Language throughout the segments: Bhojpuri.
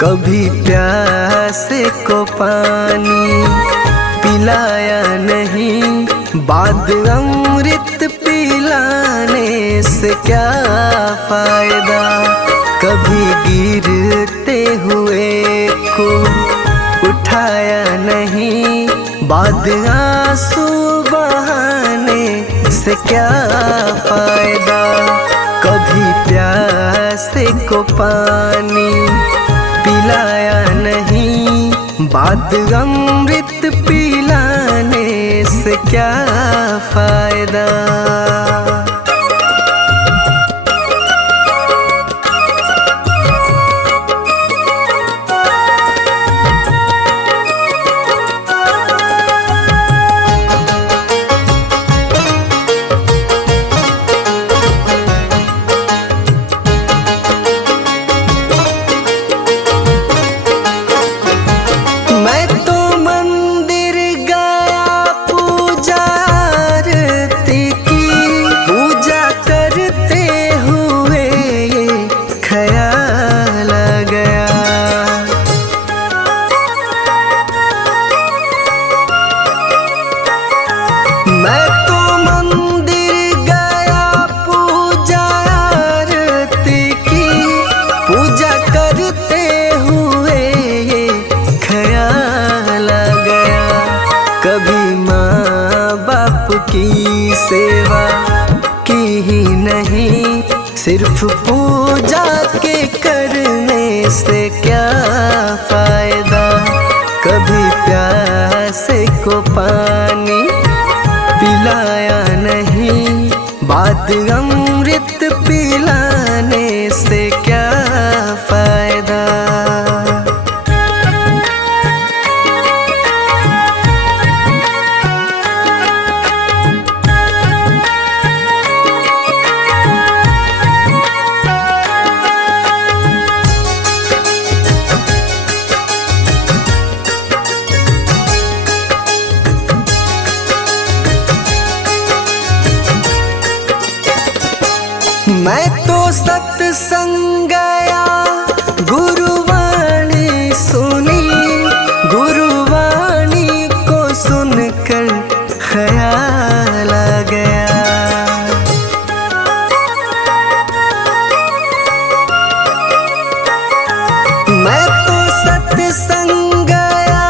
कभी प्यासे को पानी पिलाया नहीं, बाद अमृत पिलाने से क्या फायदा। कभी गिरते हुए को उठाया नहीं, बाद आंसू बहाने से क्या फायदा। कभी प्यासे को पानी पिलाया नहीं, बाद अमृत पिलाने से क्या फायदा। कभी माँ बाप की सेवा की ही नहीं, सिर्फ पूजा के करने से क्या फायदा। कभी प्यासे को पानी पिलाया नहीं, बाद अमृत पिलाने से क्या फायदा। मैं तो सत्संग गया, गुरुवाणी सुनी, गुरुवाणी को सुनकर ख्याल आ गया। मैं तो सत्संग गया,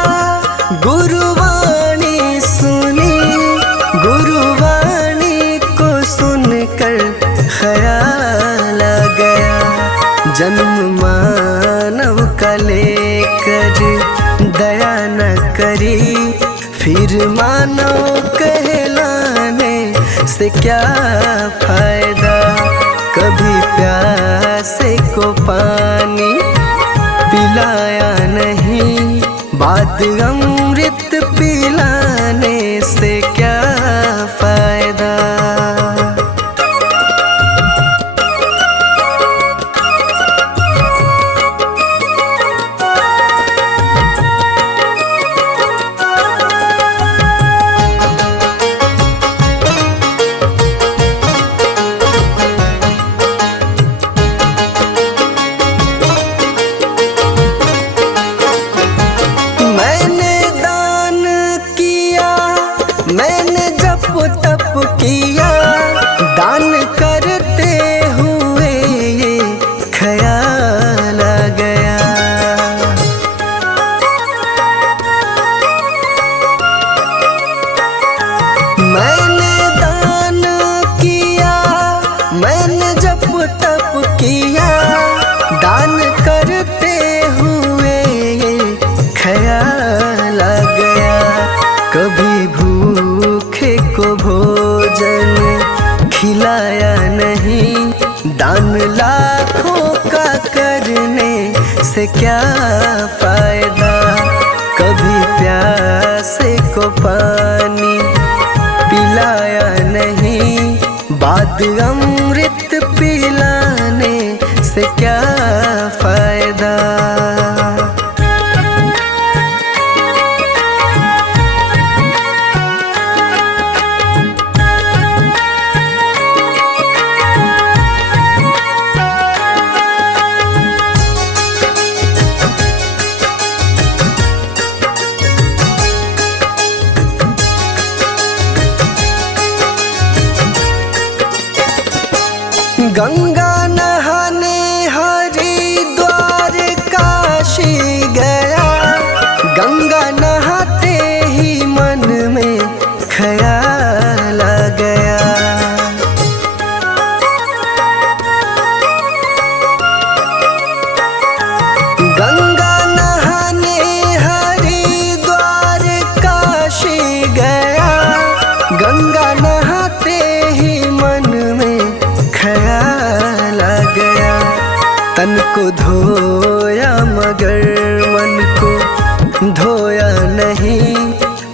गुरुवाणी सुनी, गुरुवाणी को सुनकर ख्याल आ गया। जन्म मानव का लेकर दया न करी, फिर मानव कहलाने से क्या फायदा। कभी प्यासे को पानी पिलाया नहीं, बाद अमृत पिलाने से क्या फायदा। मैंने जप तप किया, दान करते हुए ये ख्याल आ गया। मैंने दान किया, मैंने जप तप किया, दान करते हुए ये ख्याल आ गया। कभी भूखे को भोजन खिलाया नहीं, दान लाखों का करने से क्या फायदा। कभी प्यासे को पानी पिलाया नहीं, बाद अमृत पिलाने से क्या फायदा। गंगा नहाने हरिद्वार काशी गया, गंगा नहाते ही मन में ख्याल आ गया। गंगा नहाने हरिद्वार काशी गया, गंगा नहाते ही मन में ख्याल आ गया। तन को धोया मगर मन को धोया नहीं,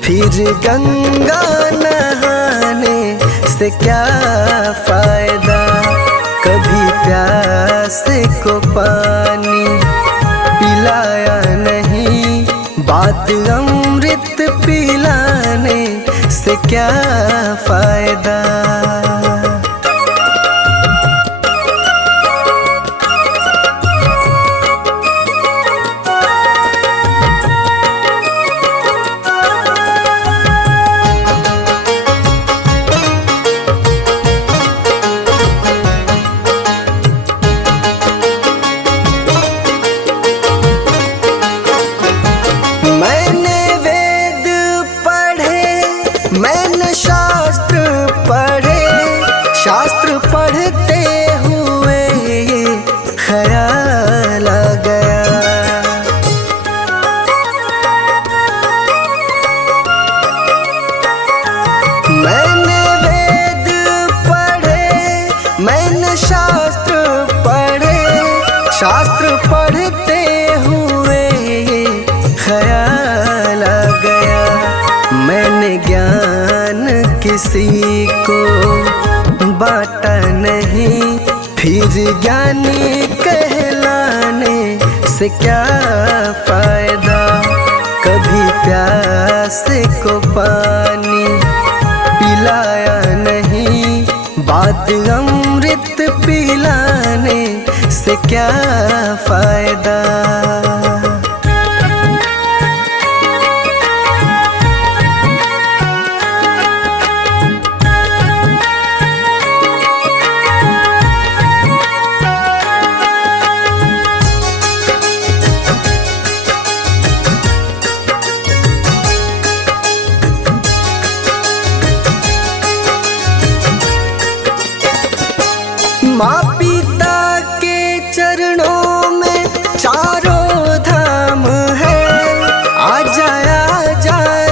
फिर गंगा नहाने से क्या फायदा। कभी प्यास को पानी पिलाया नहीं, बात अमृत पिलाने से क्या फायदा। मैंने वेद पढ़े, मैंने शास्त्र पढ़े, शास्त्र पढ़ते हुए ये ख्याल आ गया। मैंने वेद पढ़े, मैंने शास्त्र पढ़े, शास्त्र पढ़ते हुए ये ख्याल आ गया। मैंने ज्ञान किसी को बांटा नहीं, फिर ज्ञानी कहलाने से क्या फायदा। कभी प्यास को पानी पिलाया नहीं, बात अमृत पिलाने से क्या फायदा। माँ पिता के चरणों में चारों धाम है, आ जा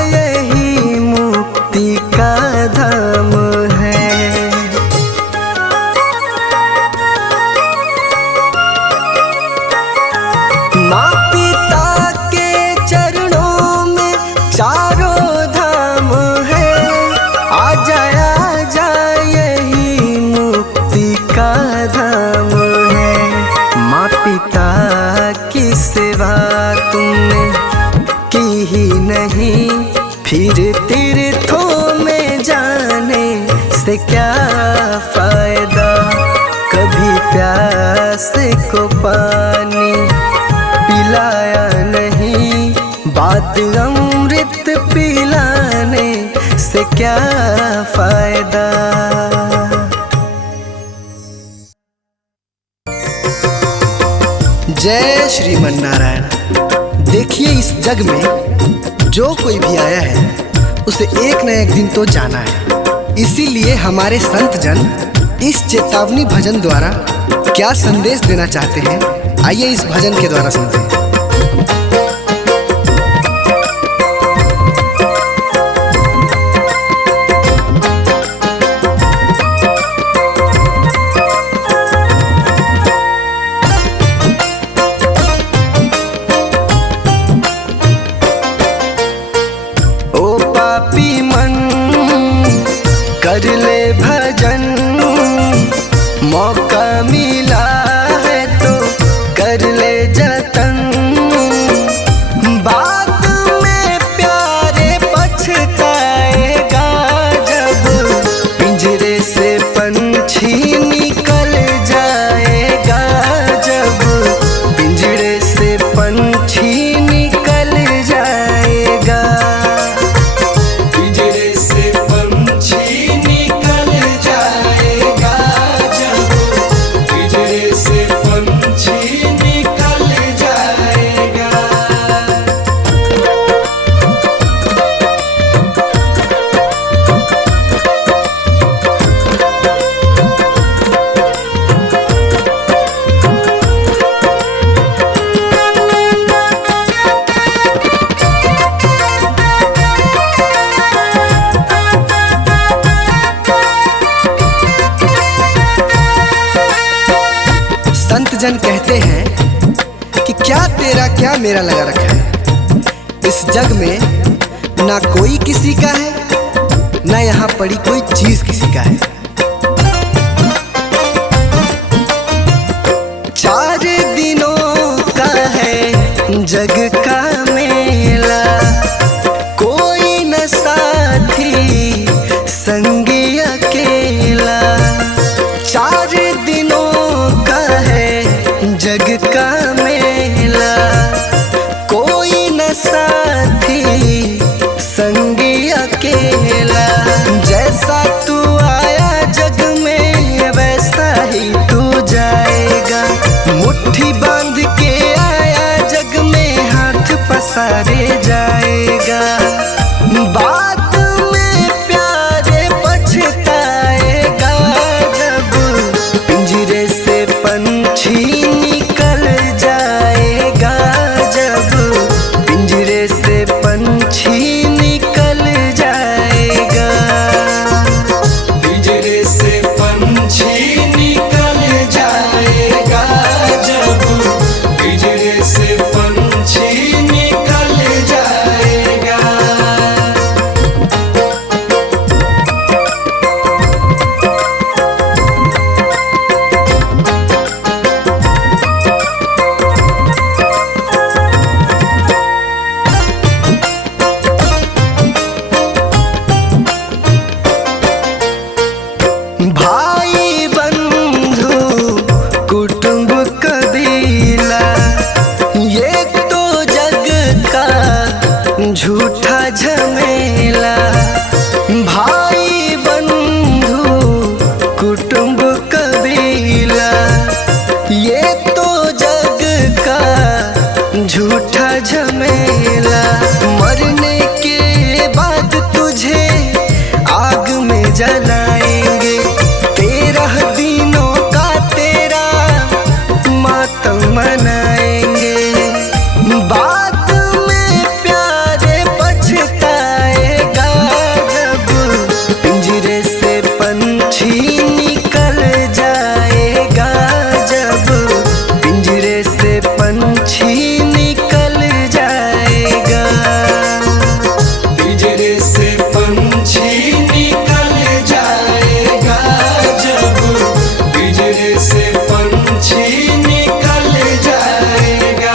यही मुक्ति का धाम है। माँ पिता के चरणों में चारों धाम है, आ जा यही मुक्ति का धाम है। माँ पिता की सेवा तुमने की ही नहीं, फिर तीर्थों में जाने से क्या फायदा। कभी प्यास को पानी पिलाया नहीं, बात अमृत पिलाने से क्या फायदा। जय श्रीमन नारायण। देखिए, इस जग में जो कोई भी आया है उसे एक न एक दिन तो जाना है। इसीलिए हमारे संत जन इस चेतावनी भजन द्वारा क्या संदेश देना चाहते हैं, आइए इस भजन के द्वारा सुनते हैं। पापी मन कर ले भजन, मौका मिला है तो कर ले जतन। बाद में प्यारे पछताएगा जब पिंजरे से पंछी निकल जाएगा। जब पिंजरे से पंछी निकल जाएगा, पिंजरे से पंछी निकल जाएगा। जब जन कहते हैं कि क्या तेरा क्या मेरा लगा रखा है। इस जग में ना कोई किसी का है, ना यहाँ पड़ी कोई चीज किसी का है। 4 दिनों का है जग का मेला, कोई न साथी संगी अकेला। 4 दिनों का है जग का मेला, कोई न साथी संगी अकेला। जैसा तू आया जग में वैसा ही तू जाएगा, मुट्ठी बांध के आया जग में हाथ पसारे जाएगा। बाद में प्यारे पछताएगा, जब पिंजरे से पंछी निकल जाएगा, जब पिंजरे से पंछी निकल जाएगा। पिंजरे से पंछी निकल जाएगा, जब पिंजरे से पंछी निकल जाएगा। भाई बंधु कुटुंब कबीला, ये तो जग का झूठा झमेला। भाई बंधु कुटुंब कबीला, ये तो जग का झूठा झमेला। मरने के बाद तुझे आग में जलाएंगे, 13 दिनों का तेरा मातम मनाएंगे। बाद में प्यारे पछताएगा, जब पिंजरे से पंछी निकल जाएगा, जब पिंजरे से पंछी निकल जाएगा। पिंजरे से पंछी निकल जाएगा, जब पिंजरे से पंछी निकल जाएगा।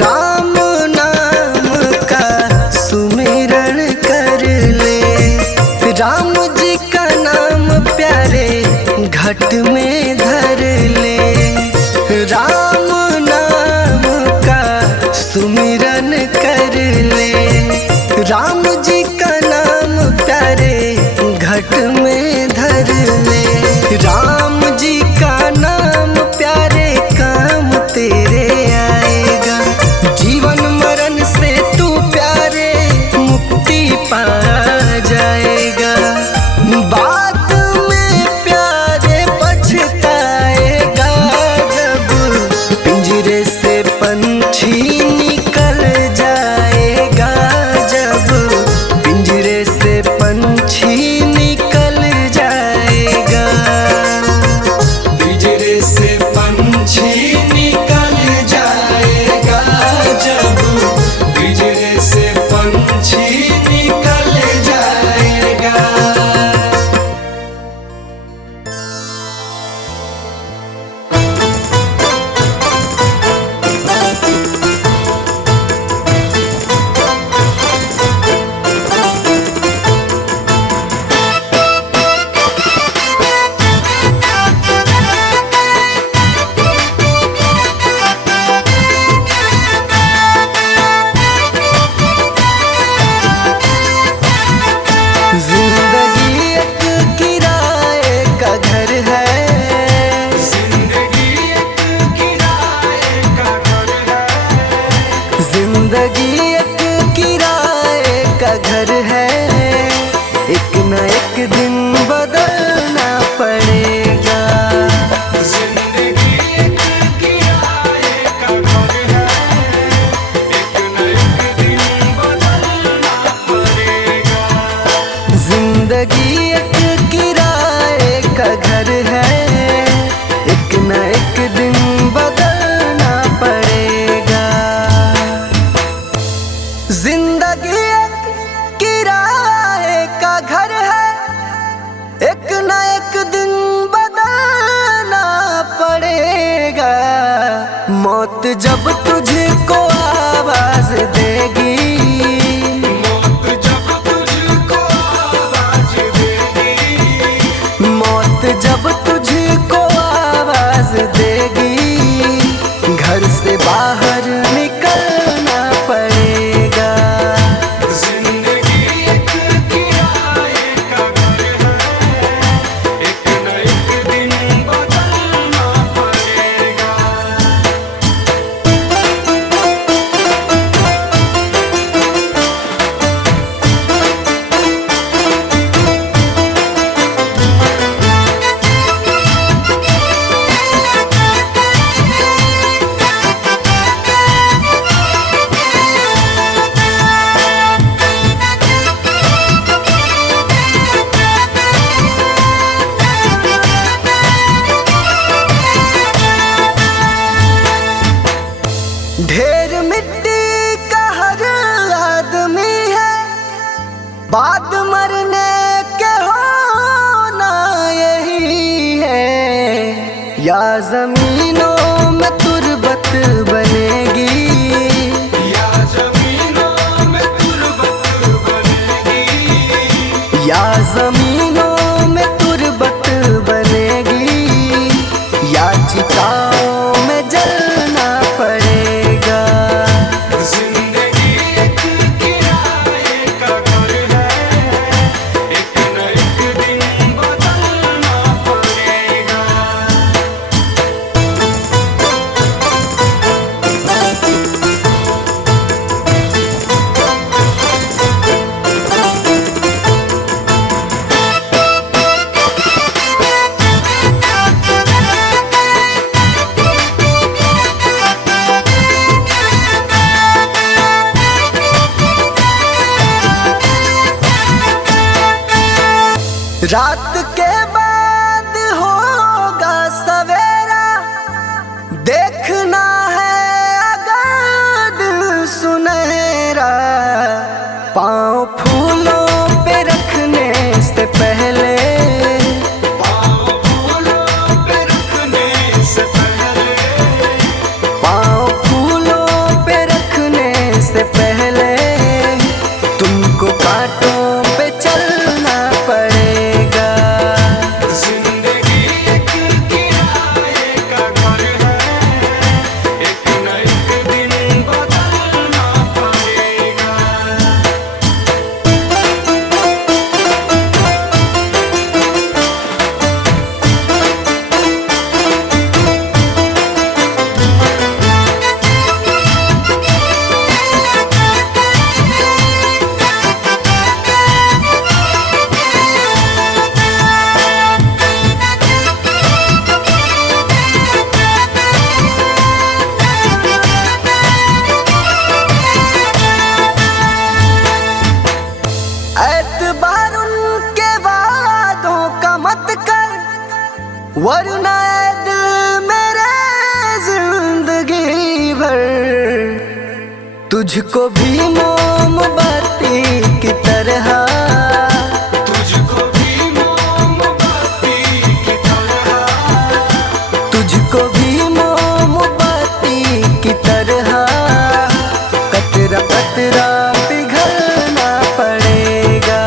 राम नाम का सुमिरन कर ले, राम जी का नाम प्यारे घट में धर ले। राम नाम का सुमिरन कर ले, राम जी का नाम प्यारे घट में धर ले। राम जी का नाम प्यारे काम तेरे आएगा, जीवन मरण से तू प्यारे मुक्ति पा जाएगा। बाद में प्यारे पछताएगा, मौत जब तुझको आवाज देगी, मौत जब तुझको आवाज देगी, मौत जब तुझको आवाज देगी, घर से बाहर निकलना पड़ेगा। जिंदगी एक किराए का घर है, एक न एक दिन बदलना पड़ेगा। ढेर मिट्टी का हर आदमी है, बाद मरने के होना यही है। या जमीनों में तुरबत बनेगी, या जमीनों में तुरबत बनेगी, या जमीनों में तुरबत बनेगी, या चिताओं में जलना पड़ेगा। जिंदगी एक किराए का घर है, एक न एक दिन बदलना पड़ेगा। रात के बाद होगा सवेरा, देखना है अगर दिल सुनहरा। पाँव फूलों पे रखने से पहले, पाँव फूलों पे रखने से पहले, पाँव फूलों पे रखने से पहले, तुमको कांटों पे चलना पड़ेगा। जिंदगी एक किराए का घर है, एक न एक दिन बदलना पड़ेगा। एतबार उनके वादों का मत कर, वरना ऐ दिल मेरे जिंदगी भर तुझको भी मोमबत्ती की तरह, तुझको भी मोमबत्ती की तरह, तुझको भी मोमबत्ती की तरह, कतरा कतरा पिघलना पड़ेगा।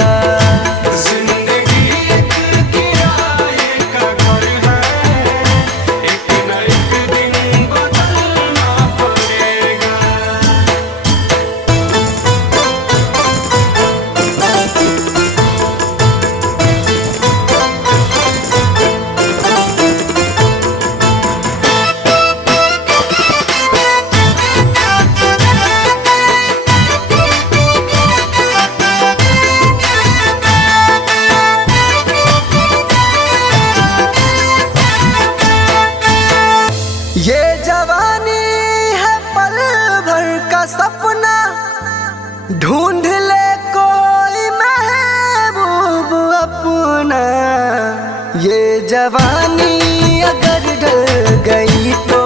जिंदगी एक किराए का घर है, एक न एक दिन बदलना पड़ेगा। ये जवानी है पल भर का सपना, ढूंढ ले कोई महबूब अपना। ये जवानी अगर ढल गई तो